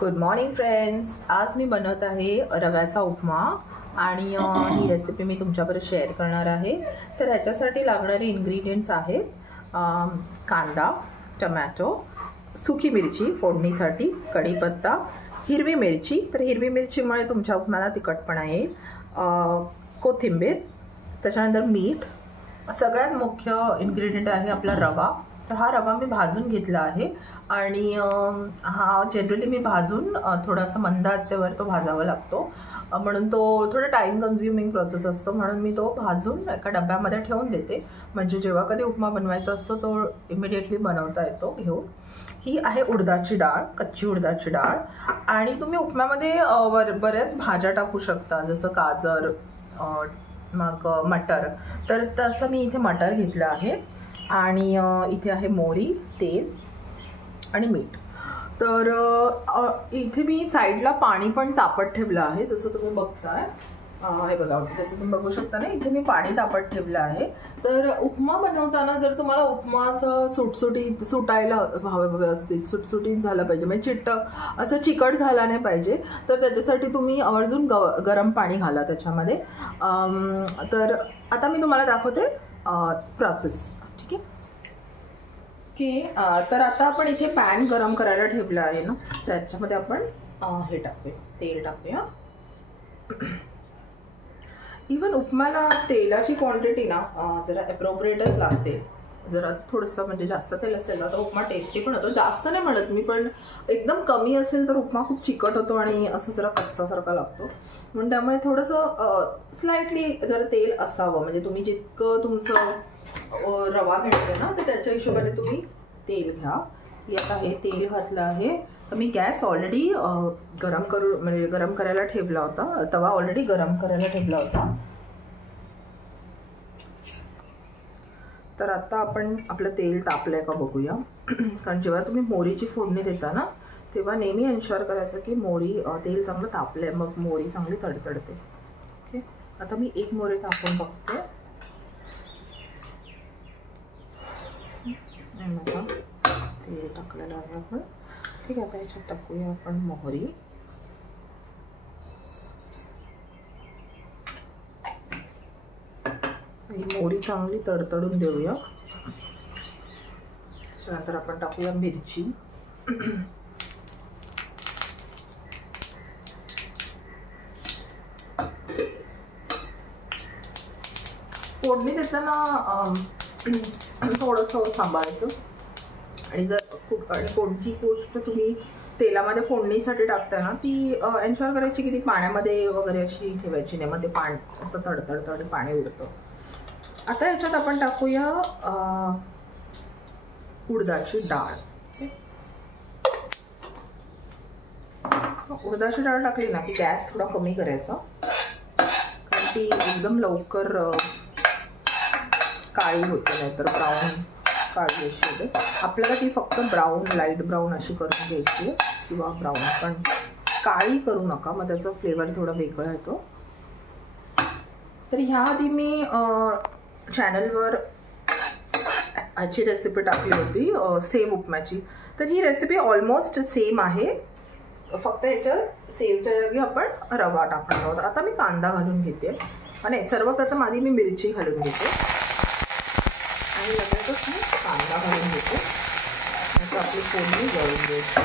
Good morning friends. आज मी बनवत आहे रव्याचा उपमा आणि ही रेसिपी मी तुमच्याबरोबर शेअर करणार आहे. तर ह्याच्यासाठी लागणारे इन्ग्रेडियंट्स आहेत कांदा, टमॅटो, सुकी मिरची फोडणीसाठी, कढीपत्ता, हिरवी मिरची. तर हिरवी मिरचीमुळे तुमच्या उपमाला तिखटपणा येईल. कोथिंबीर, त्याच्यानंतर मीठ. सगळ्यात मुख्य इन्ग्रेडियंट आहे आपला रवा. तर हा रवा मी भाजून घेतला आहे आणि हा जनरली मी भाजून थोडासा मंद आचेवर तो भाजावा लागतो, म्हणून तो थोडा टाईम कन्झ्युमिंग प्रोसेस असतो, म्हणून मी तो भाजून एका डब्यामध्ये ठेवून देते. म्हणजे जेव्हा कधी उपमा बनवायचा असतो तो इमिडिएटली बनवता येतो घेऊन. ही आहे उडदाची डाळ, कच्ची उडदाची डाळ. आणि तुम्ही उपम्यामध्ये बऱ्याच भाज्या टाकू शकता, जसं गाजर, मग मटर. तर तसं मी इथे मटर घेतलं आहे. आणि इथे आहे मोहरी, तेल आणि मीठ. तर इथे मी साईडला पाणी पण तापत ठेवलं आहे, जसं तुम्ही बघताय. हे बघा, जसं तुम्ही बघू शकता ना, इथे मी पाणी तापत ठेवलं आहे. तर उपमा बनवताना जर तुम्हाला उपमा असं सुटायला व्यवस्थित सुटसुटीत झाला पाहिजे, म्हणजे असं चिकट झाला नाही पाहिजे, तर त्याच्यासाठी तुम्ही आवर्जून गरम पाणी घाला त्याच्यामध्ये. तर आता मी तुम्हाला दाखवते प्रोसेस. ठीक आहे तर आता आपण इथे पॅन गरम करायला ठेवलं आहे ना, त्याच्यामध्ये आपण हे टाकूया, तेल टाकूया. इवन उपमाला तेलाची क्वांटिटी ना जरा अप्रोप्रिएटच लागते. जरा थोडंसं म्हणजे जास्त तेल असेल ना तर उपमा टेस्टी पण होतो. जास्त नाही म्हणत मी, पण एकदम कमी असेल तर उपमा खूप चिकट होतो आणि असं जरा कच्चासारखा लागतो. म्हणून त्यामुळे थोडंसं स्लाइटली जरा तेल असावं, म्हणजे तुम्ही जितकं तुमचं रवा घेतले ना तर त्याच्या हिशोबाने तुम्ही तेल घ्या. मी आता हे तेल घातलं आहे. तर मी गॅस ऑलरेडी गरम करायला ठेवला होता, तवा ऑलरेडी गरम करायला ठेवला होता. तर आता आपण आपलं तेल तापलंय का बघूया. कारण जेव्हा तुम्ही मोहरीची फोडणी देता ना तेव्हा नेहमी एन्श्योर करायचं की तेल चांगलं तापलंय, मग मोहरी चांगली तडतडते. ओके, आता मी एक मोहरी टाकून बघते. तेल टाकलेलं आहे आपण. ठीक आहे, आता ह्याच्यात टाकूया आपण मोहरी. ही मोहरी चांगली तडतडून देऊया. त्यानंतर आपण टाकूया मिरची. फोडणी देताना थोडंसं सांभाळायचं. आणि कोणती गोष्ट तुम्ही तेलामध्ये फोडणीसाठी टाकताय ना ती एन्श्योर करायची की ती पाण्यामध्ये वगैरे अशी ठेवायची नाही, मग ते पाणी असं तडतडतं आणि पाणी उडतं. आता ह्याच्यात आपण टाकूया उडदाची डाळ. उडदाची डाळ टाकली ना की गॅस थोडा कमी करायचा, कारण ती एकदम लवकर काळी होते, नाहीतर ब्राऊन काळी अशी होते. आपल्याला ती फक्त लाईट ब्राऊन अशी करून घ्यायची, किंवा ब्राऊन पण काळी करू नका, मग त्याचा फ्लेवर थोडा वेगळा येतो. तर ह्याआधी मी चॅनलवर ह्याची रेसिपी टाकली होती सेव उपमाची. तर ही रेसिपी ऑलमोस्ट सेम आहे, फक्त ह्याच्यात सेवच्या जागी आपण रवा टाकणार आहोत. आता मी कांदा घालून घेते, आणि सर्वप्रथम आधी मी मिरची घालून घेते आणि लगेचच मी कांदा घालून घेते. नंतर आपली फोडणी जळून घ्यायची.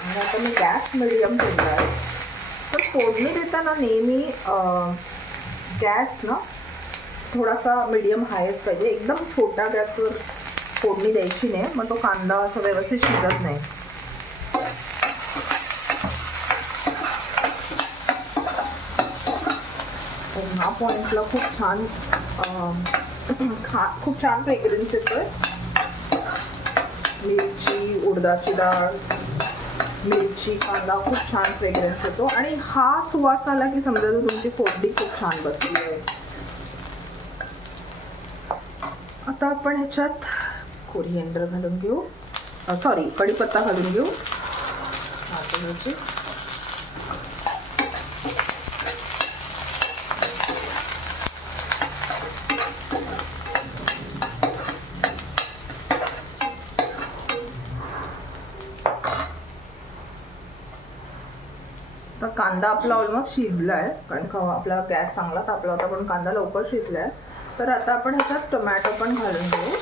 आणि आता मी गॅस मिडियम ठेवला आहे. तर फोडणी देताना नेहमी गॅस ना थोडासा मिडियम हायच पाहिजे. एकदम छोटा गॅसवर फोडणी द्यायची नाही, मग तो कांदा असा व्यवस्थित शिजत नाही. ह्या पॉइंटला खूप छान फ्रेग्रन्स येतोय. मिरची, उडदाची डाळ, मिरची, कांदा खूप छान फ्रेग्रन्स येतो. आणि हा सुवास आला की समजायचं तुमची फोडणी खूप छान बसली आहे. आता आपण ह्याच्यात कोरिएंडर घालून घेऊ, कढीपत्ता घालून घेऊ. कांदा आपला ऑलमोस्ट शिजला आहे, कारण का आपला गॅस चांगला तापला होता पण कांदा लवकर शिजला आहे. तर आता आपण ह्याच्यात टोमॅटो पण घालून घेऊ.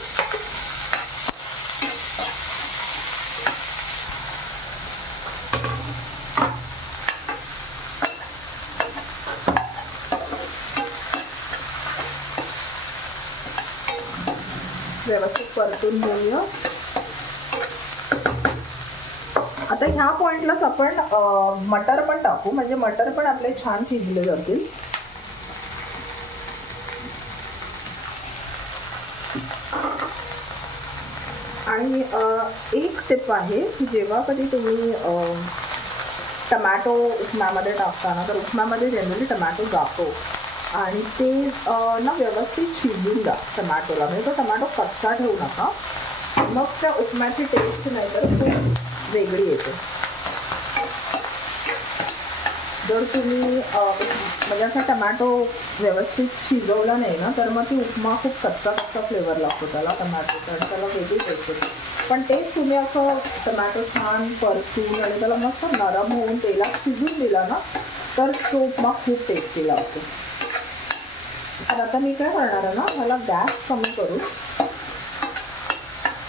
व्यवस्थित परतून घेऊया. आता ह्या पॉइंटलाच आपण मटर पण टाकू, म्हणजे मटर पण आपले छान शिजले जातील. आणि एक टिप आहे की जेव्हा कधी तुम्ही टमॅटो उपम्यामध्ये टाकताना, तर उपम्यामध्ये जनरली टमॅटो जातो आणि ते ना व्यवस्थित शिजून द्या टमॅटोला, म्हणजे तो टमॅटो कच्चा ठेवू नका, मग त्या उपम्याची टेस्ट नाही तर खूप वेगळी येते. जर तुम्ही म्हणजे असा टमॅटो व्यवस्थित शिजवला नाही ना, तर मग ती उपमा खूप कच्चा फ्लेवर लागतो त्याला टमॅटोचा आणि त्याला वेगळी टेस्ट येते. पण तेच तुम्ही असं टमॅटो छान परतून आणि त्याला मस्त नरम होऊन तेलात शिजून दिला ना, तर तो उपमा खूप टेस्टी लागतो. तर आता मी काय करणार आहे ना, ह्याला गॅस कमी करू,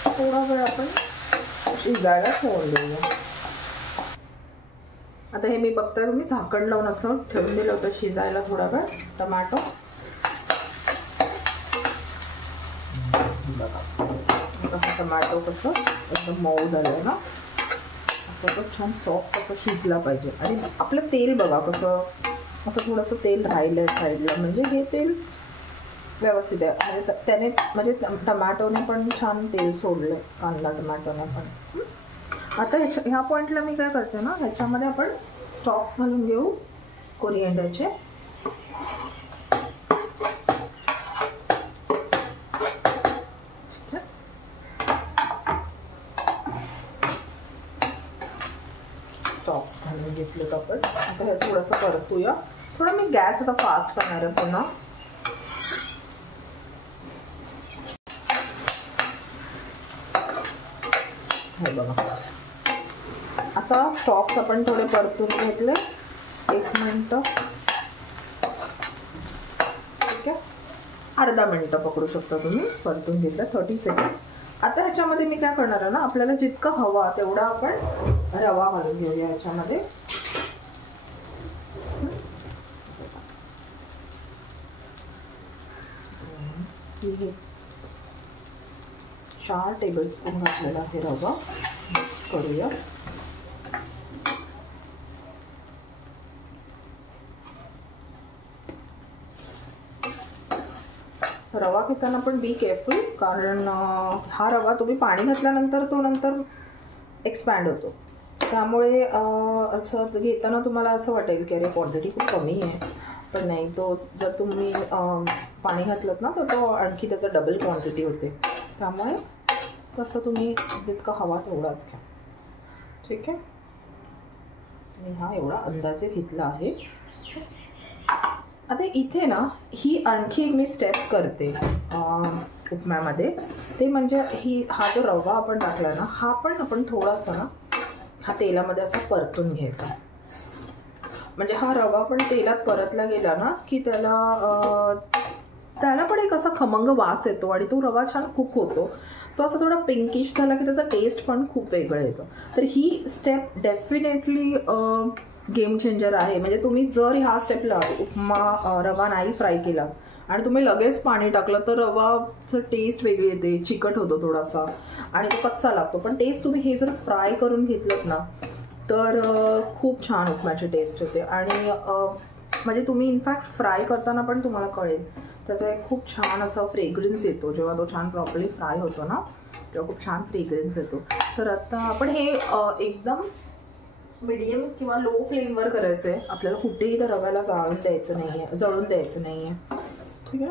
थोडा वेळ आपण शिजायला ठेवून देऊया. आता हे मी बघताय तुम्ही झाकण लावून असं ठेवून दिलं होतं शिजायला थोडा वेळ टमॅटो. बघा टमॅटो कसं एकदम मऊ झालंय ना, असं छान सॉफ्ट असं शिजला पाहिजे. आणि आपलं तेल बघा कसं असं थोडंसं तेल राहिलंय साईडला, म्हणजे हे तेल व्यवस्थित आहे, म्हणजे त्याने म्हणजे टमॅटोने पण छान तेल सोडलंय, कांदा टमॅटोने पण. आता ह्या पॉइंटला मी काय करते ना, ह्याच्यामध्ये आपण स्टॉक्स घालून घेऊ कोरिएंडरचे. स्टॉक्स घालून घेतलेत आपण. आता हे थोडंसं परतूया. थोडं मी गॅस आता फास्ट करणार आहे पुन्हा. हे बघा आता स्टॉक्स आपण थोडे परतून घेतले, 1 मिनिट, ठीक आहे, अर्धा मिनिट पकडू शकता तुम्ही परतून घेतलं, 30 सेकंड्स. आता ह्याच्यामध्ये मी काय करणार आहे ना, आपल्याला जितकं हवा तेवढा आपण रवा घालून घेऊया ह्याच्यामध्ये. हे 4 टेबलस्पून घातलेला आहे रवा. मिक्स करूया. रवा घेताना पण बी केअरफुल, कारण हा रवा तुम्ही पाणी घातल्यानंतर तो नंतर एक्सपॅन्ड होतो, त्यामुळे असं घेताना तुम्हाला असं वाटेल की अरे क्वांटिटी खूप कमी आहे, पण नाही, तो जर तुम्ही पाणी घातलं ना तर तो आणखी त्याचा डबल क्वांटिटी होते. त्यामुळे तसं तुम्ही जितका हवा तेवढाच घ्या, ठीक आहे. मी हा एवढा अंदाजे घेतला आहे. आता इथे ना ही आणखी एक मी स्टेप करते उपम्यामध्ये, ते म्हणजे हा जो रवा आपण टाकला ना, हा पण आपण थोडासा ना हा तेलामध्ये असा परतून घ्यायचा. म्हणजे हा रवा पण तेलात परतला गेला ना की त्याला पण एक असा खमंग वास येतो आणि तो रवा छान कुक होतो. तो असा थोडा पिंकिश झाला की त्याचा टेस्ट पण खूप वेगळं येतो. तर ही स्टेप डेफिनेटली गेम चेंजर आहे. म्हणजे तुम्ही जर ह्या स्टेपला उपमा रवा नाही फ्राय केला आणि तुम्ही लगेच पाणी टाकलं तर रवाचं टेस्ट वेगळी येते, चिकट होतो थोडासा आणि तो कच्चा लागतो. पण तेच तुम्ही हे जर फ्राय करून घेतलं ना तर खूप छान उपम्याची टेस्ट येते. आणि म्हणजे तुम्ही इनफॅक्ट फ्राय करताना पण तुम्हाला कळेल त्याचा एक खूप छान असा फ्रेग्रन्स येतो. जेव्हा तो छान प्रॉपरली फ्राय होतो ना तेव्हा खूप छान फ्रेग्रन्स येतो. तर आता आपण हे एकदम मीडियम किंवा लो फ्लेमवर करायचं आहे. आपल्याला कुठेही त्या रव्याला जळून द्यायचं नाही आहे, ठीक आहे.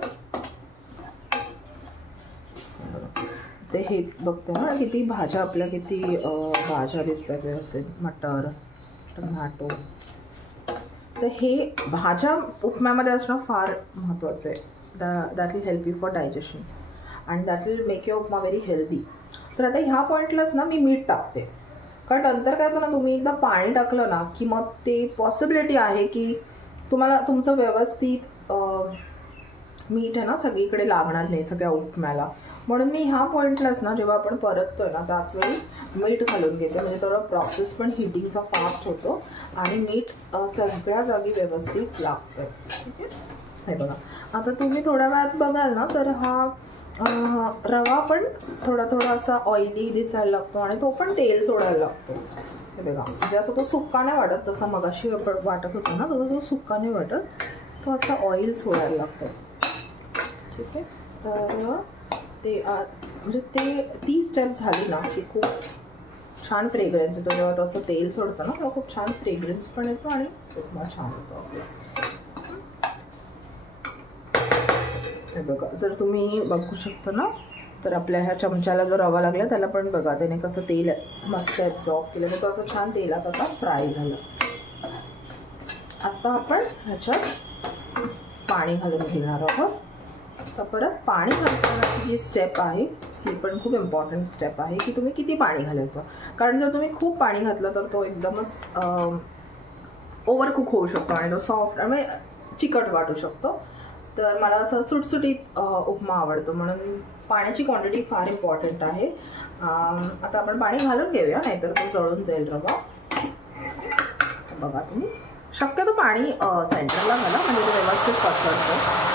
ते हे बघते ना किती भाज्या, आपल्या किती भाज्या दिसतात व्यवस्थित, मटर, टोमॅटो. तर हे भाज्या उपम्यामध्ये असणं फार महत्त्वाचं आहे. That will help you for digestion and that will make your upma very healthy. तर आता ह्या पॉईंटलाच ना मी मीठ टाकते. कारण नंतर काय होतं ना, तुम्ही एकदा पाणी टाकलं ना की मग ते पॉसिबिलिटी आहे की तुम्हाला तुमचं व्यवस्थित मीठ आहे ना सगळीकडे लागणार नाही सगळ्या उपम्याला. म्हणून मी ह्या पॉईंटलाच ना जेव्हा आपण परततोय ना त्याच वेळी मीठ घालून घेते, म्हणजे थोडं प्रोसेस पण हिटिंगचा फास्ट होतो आणि मीठ सगळ्या जागी व्यवस्थित लागतंय. ठीक आहे, हे बघा. आता तुम्ही थोड्या वेळात बघाल ना तर हा रवा पण थोडा थोडा असा ऑइली दिसायला लागतो आणि तो पण तेल सोडायला लागतो. हे बघा, म्हणजे असं तो सुक्का नाही वाटत, तसा मगाशी वाटत होता ना तसा तो सुक्का नाही वाटत, तो असा ऑइल सोडायला लागतो. ठीक आहे, तर ते म्हणजे ती स्टेप झाली ना की खूप छान फ्रेग्रन्स येतो. जेव्हा तो असं तेल सोडतं ना तेव्हा खूप छान फ्रेग्रन्स पण येतो आणि उपमा छान होतो आपला. हे बघा, जर तुम्ही बघू शकता ना तर आपल्या ह्या चमच्याला जर रवा लागला त्याला पण बघा त्याने कसं तेल मस्त ॲब्झॉर्ब केलं, तर तो असं छान तेलात आता फ्राय झालं. आता आपण ह्याच्यात पाणी घालून घेणार आहोत. तर परत पाणी घालताना जी स्टेप आहे ती पण खूप इम्पॉर्टंट स्टेप आहे की तुम्ही किती पाणी घालायचं. कारण जर तुम्ही खूप पाणी घातलं तर तो एकदमच ओव्हरकुक होऊ शकतो आणि तो सॉफ्ट म्हणजे चिकट वाटू शकतो. तर मला असं सुटसुटीत उपमा आवडतो, म्हणून पाण्याची क्वांटिटी फार इम्पॉर्टंट आहे. आता आपण पाणी घालून घेऊया, नाहीतर तो जळून जाईल रवा. बघा तुम्ही शक्यतो पाणी सेंटरला घाला म्हणजे ते व्यवस्थित पसरतं.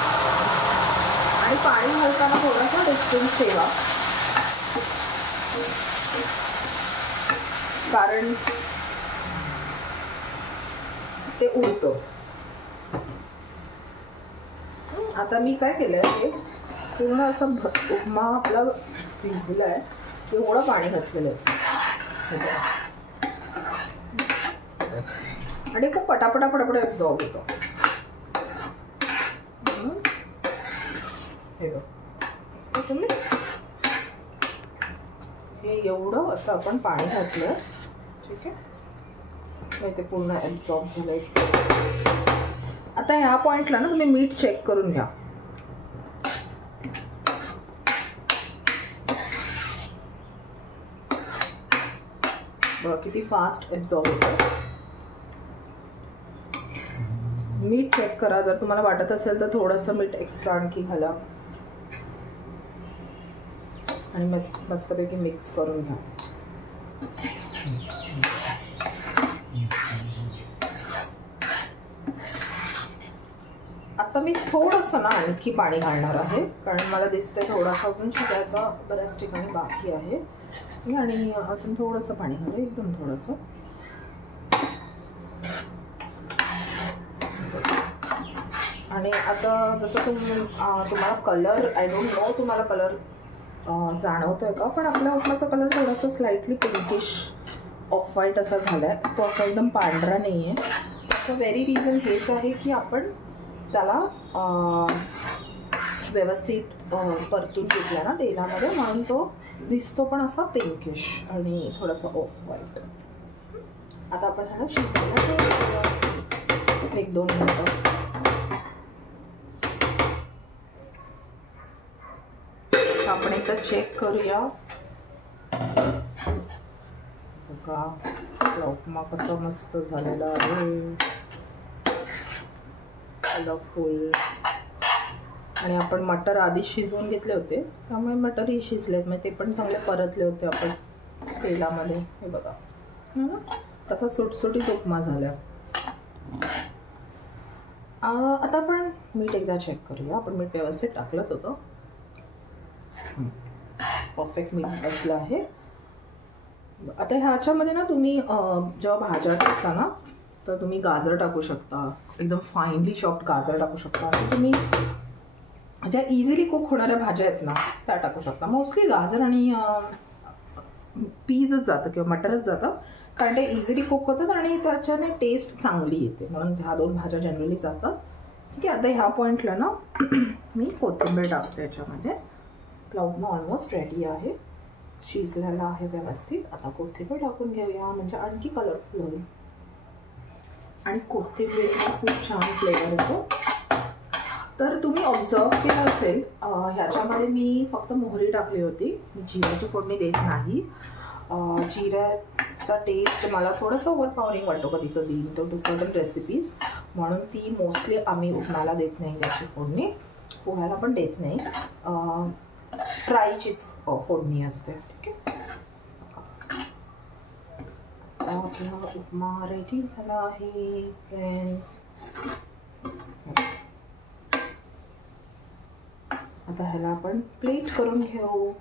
आणि पाणी घालताना थोडासा डिस्टन्स ठेवा, कारण ते उडतं. आता मी काय केलंय हे पूर्ण असं उपमा आपला भिजलाय एवढं पाणी घातलेलं आहे आणि खूप पटापटा ॲब्झॉर्ब होतो. हे बघ तुम्ही हे एवढं आता आपण पाणी घातलं. ठीक आहे, ते पूर्ण ॲब्झॉर्ब झालंय. आता ह्या पॉइंटला ना तुम्ही मीठ चेक करून घ्या. बघा किती फास्ट ॲब्झॉर्ब होतं. मीठ चेक करा, जर तुम्हाला वाटत असेल तर थोडंसं मीठ एक्स्ट्रा आणखी घाला आणि मस्तपैकी मिक्स करून घ्या. आता मी थोडंसं ना आणखी पाणी घालणार आहे, कारण मला दिसतंय थोडासा अजून शिजायचा बऱ्याच ठिकाणी बाकी आहे आणि अजून थोडंसं पाणी घालू, एकदम थोडंसं. आणि आता जसं तुम्हाला कलर, आय डोंट नो तुम्हाला कलर जाणवतोय का, पण आपल्या उपमाचा कलर थोडासा स्लाइटली पिंकिश ऑफ व्हाईट असा झालाय. तो असा एकदम पांढरा नाही आहे. त्याचं व्हेरी रिझन हेच आहे की आपण त्याला व्यवस्थित परतून घेतला ना तेलामध्ये, म्हणून तो दिसतो पण असा पिंकिश आणि थोडासा ऑफ व्हाईट. आता आपण ह्याला शिजायला 1-2 मिनिटं. आपण एकदा चेक करूया. बघा उपमा कसा मस्त झालेला आहे, कलरफुल. आणि आपण मटर आधी शिजवून घेतले होते त्यामुळे मटरही शिजलेत, म्हणजे ते पण चांगले परतले होते आपण तेलामध्ये. हे बघा कसा सुटसुटीत उपमा झाला. आता आपण मीठ एकदा चेक करूया. आपण मीठ व्यवस्थित टाकलंच होतं, परफेक्ट मीठ बसलं आहे. आता ह्याच्यामध्ये ना तुम्ही जेव्हा भाज्या टाकता ना तर तुम्ही गाजर टाकू शकता, एकदम फाईनली चॉप्ड गाजर टाकू शकता. आणि तुम्ही ज्या इझिली कुक होणाऱ्या भाज्या आहेत ना त्या टाकू शकता. मोस्टली गाजर आणि पीजच जातं किंवा मटरच जातं, कारण ते इझिली कुक होतात आणि त्याच्याने टेस्ट चांगली येते, म्हणून ह्या 2 भाज्या जनरली जातात. ठीक आहे, आता ह्या पॉईंटला ना मी कोथिंबीर टाकते याच्यामध्ये. आपला उपमा ऑलमोस्ट रेडी आहे, शिजलेला आहे व्यवस्थित. आता कोथिंबीर टाकून घेऊया, म्हणजे आणखी कलरफुल होईल आणि कोथिंबीर खूप छान फ्लेवर येतो. तर तुम्ही ऑब्झर्व केलं असेल ह्याच्यामध्ये मी फक्त मोहरी टाकली होती, मी जिऱ्याची फोडणी देत नाही. जिऱ्याचा टेस्ट मला थोडंसं ओव्हरपॉवरिंग वाटतो कधी कधी तो सर्टन रेसिपीज, म्हणून ती मोस्टली आम्ही उपमाला देत नाही त्याची फोडणी, पोह्याला पण देत नाही, फ्रायचीच फोडणी असते. ठीक आहे, आपला उपमा रेडी झाला आहे फ्रेंड्स. आता ह्याला आपण प्लेट करून घेऊ.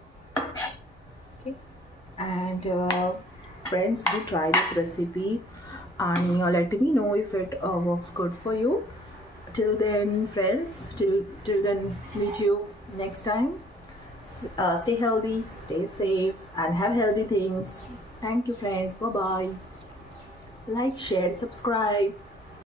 And friends, do try this recipe and let me know if it works good for you. Till then friends, till then, meet you next time. Stay healthy, stay safe, and have healthy things. Thank you friends, bye bye. Like, share, subscribe.